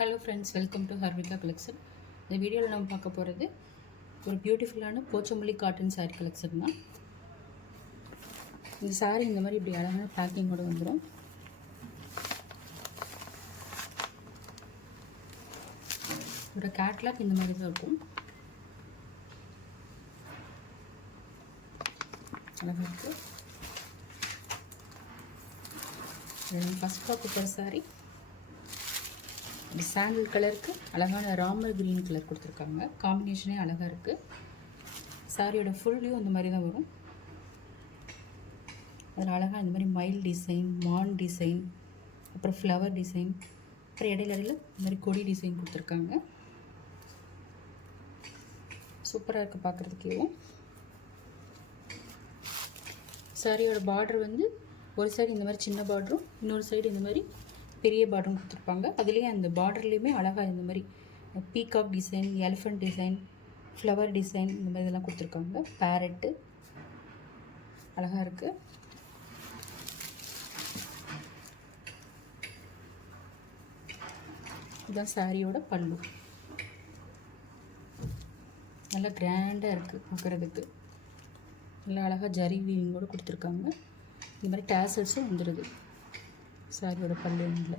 Hello friends, welcome to Harvika collection. இந்த வீடியோவில் நம்ம பார்க்க போகிறது ஒரு பியூட்டிஃபுல்லான போச்சம்பள்ளி காட்டன் சாரீ கலெக்ஷன் தான். இந்த சாரீ இந்த மாதிரி இப்படி அழகான பேக்கிங்கோடு வந்துடும். ஒரு கேட்லாக் இந்த மாதிரி தான் இருக்கும். அழகாக இருக்குது. ஃபஸ்ட் பார்க்க போகிற சாரீ சாண்டில் கலருக்கு அழகான ராமர் கிரீன் கலர் கொடுத்துருக்காங்க. காம்பினேஷனே அழகாக இருக்குது. சாரியோட ஃபுல் வியூ இந்த மாதிரி தான் வரும். அதில் அழகாக இந்த மாதிரி மயில் டிசைன், மான் டிசைன், அப்புறம் ஃப்ளவர் டிசைன், அப்புறம் இடையில இந்த மாதிரி கொடி டிசைன் கொடுத்துருக்காங்க. சூப்பராக இருக்குது பார்க்குறதுக்கேவும். சாரியோட பார்டர் வந்து ஒரு சைடு இந்த மாதிரி சின்ன பார்டரும், இன்னொரு சைடு இந்த மாதிரி பெரிய பார்டரும் கொடுத்துருப்பாங்க. அதுலேயே அந்த பார்டர்லேயுமே அழகாக இந்த மாதிரி peacock design, elephant design, flower design இந்த மாதிரி இதெல்லாம் கொடுத்துருக்காங்க. பேரட்டு அழகாக இருக்குது. இதுதான் சாரியோட பல்லு. நல்லா கிராண்டாக இருக்குது பார்க்குறதுக்கு. நல்லா அழகாக ஜரி வீவிங்கோடு கொடுத்துருக்காங்க. இந்த மாதிரி டேசல்ஸும் வந்துடுது சாரியோட பல்லுல.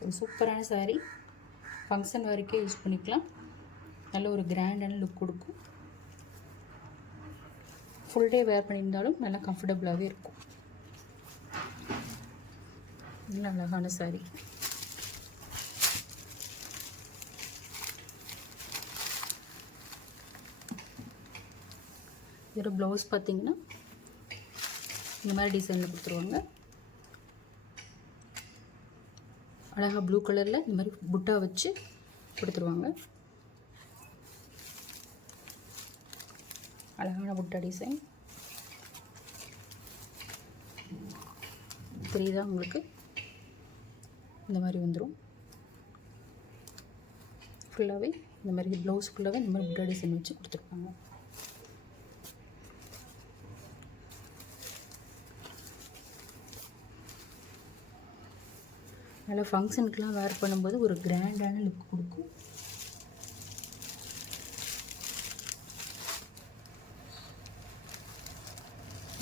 ஒரு சூப்பரான சாரீ. ஃபங்க்ஷன் வரைக்கும் யூஸ் பண்ணிக்கலாம். நல்ல ஒரு கிராண்டான லுக் கொடுக்கும். ஃபுல் டே வேர் பண்ணியிருந்தாலும் நல்லா கம்ஃபர்டபுளாகவே இருக்கும். நல்ல அழகான சாரீ. இதோட ப்ளவுஸ் பார்த்தீங்கன்னா இந்த மாதிரி டிசைனில் கொடுத்துருவாங்க. அழகாக ப்ளூ கலரில் இந்த மாதிரி புட்டா வச்சு கொடுத்துருவாங்க. அழகான புட்டா டிசைன் தெரியுதா உங்களுக்கு? இந்த மாதிரி வந்துடும். ஃபுல்லாகவே இந்த மாதிரி ப்ளவுஸ் ஃபுல்லாகவே இந்த மாதிரி புட்டா டிசைன் வச்சு கொடுத்துருப்பாங்க. நல்லா ஃபங்க்ஷனுக்கெலாம் வேர் பண்ணும்போது ஒரு கிராண்டான லுக் கொடுக்கும்.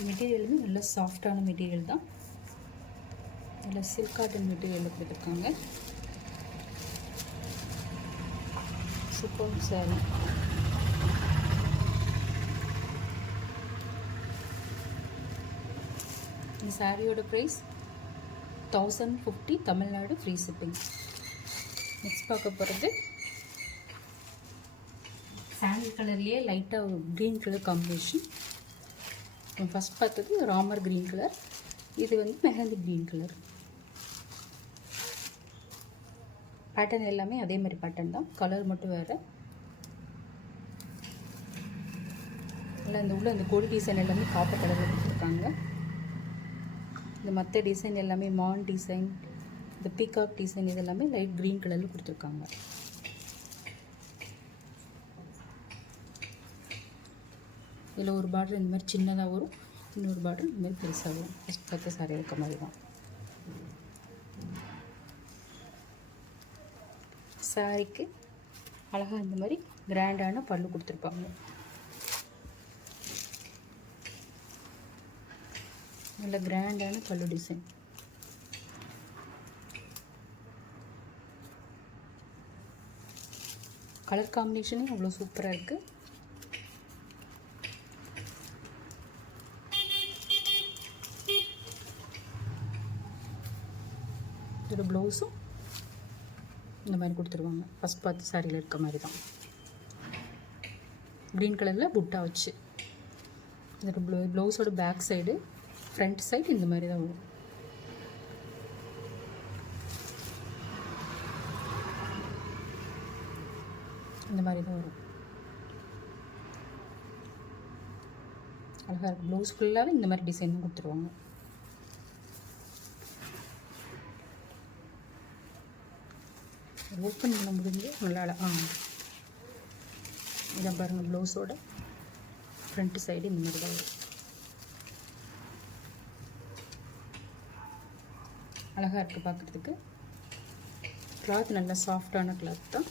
மெட்டீரியலுமே நல்ல சாஃப்டான மெட்டீரியல் தான். நல்ல சில்க் காட்டன் மெட்டீரியலில் கொடுத்துருக்காங்க. சூப்பர் சாரி. இந்த சாரியோட price 1050, Tamil Nadu free shipping. Next பார்க்க போகிறது சாண்டில் கலர்லேயே லைட்டாக க்ரீன் கலர் காம்பினேஷன். ஃபஸ்ட் பார்த்தது ராமர் க்ரீன் கலர், இது வந்து மெஹந்தி க்ரீன் கலர். பேட்டர்ன் எல்லாமே அதே மாதிரி பேட்டர்ன் தான், கலர் மட்டும் வேறு. இல்லை இந்த உள்ள அந்த கொடி டிசைன் எல்லாமே காப்பர் கலரில் கொடுத்துருக்காங்க. இந்த மற்ற டிசைன் எல்லாமே மான் டிசைன், இந்த பீகாக் டிசைன் இதெல்லாமே லைட் க்ரீன் கலரில் கொடுத்துருக்காங்க. இதில் ஒரு பார்டர் இந்த மாதிரி சின்னதாக வரும், இன்னொரு பார்டர் இந்த மாதிரி பெருசாக வரும். ஃபஸ்ட் பார்த்த சாரி இருக்க மாதிரி தான். சாரிக்கு அழகாக இந்த மாதிரி கிராண்டான பல்லு கொடுத்துருப்பாங்க. நல்ல கிராண்டான பல்லு டிசைன். கலர் காம்பினேஷனும் அவ்வளோ சூப்பராக இருக்குது. இதோட ப்ளவுஸும் இந்த மாதிரி கொடுத்துருவாங்க. ஃபஸ்ட் பார்த்து சாரியில் இருக்க மாதிரி தான், க்ரீன் கலரில் புட்டா வச்சு. இதோட ப்ளவுஸோட பேக் சைடு, ஃப்ரண்ட் சைடு இந்த மாதிரி தான் வரும். இந்த மாதிரி தான் வரும். அழகாக இருக்கும். ப்ளவுஸ் ஃபுல்லாகவே இந்த மாதிரி டிசைன் கொடுத்துருவாங்க. ஓப்பன் பண்ண முடிஞ்சு நல்லா இதான் பாருங்கள். ப்ளவுஸோட ஃப்ரண்ட் சைடு இந்த மாதிரி தான் வரும். அழகாக இருக்குது பார்க்குறதுக்கு. கிளாத் நல்லா சாஃப்டான கிளாத் தான்.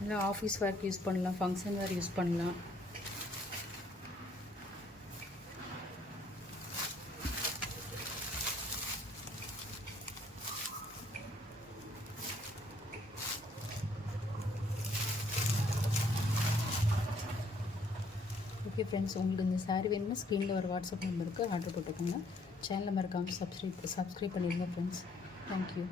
நல்லா ஆஃபீஸ் வேர்க்கு யூஸ் பண்ணலாம், ஃபங்க்ஷன் வேர் யூஸ் பண்ணலாம். ஓகே ஃப்ரெண்ட்ஸ், உங்களுக்கு இந்த சாரீ வேணும்னா ஸ்க்ரீனில் ஒரு வாட்ஸ்அப் நம்பருக்கு ஆர்டர் போட்டுக்கோங்க. சேனலை மறக்காமல் சப்ஸ்கிரைப் பண்ணிடுங்க ஃப்ரெண்ட்ஸ். தேங்க்யூ.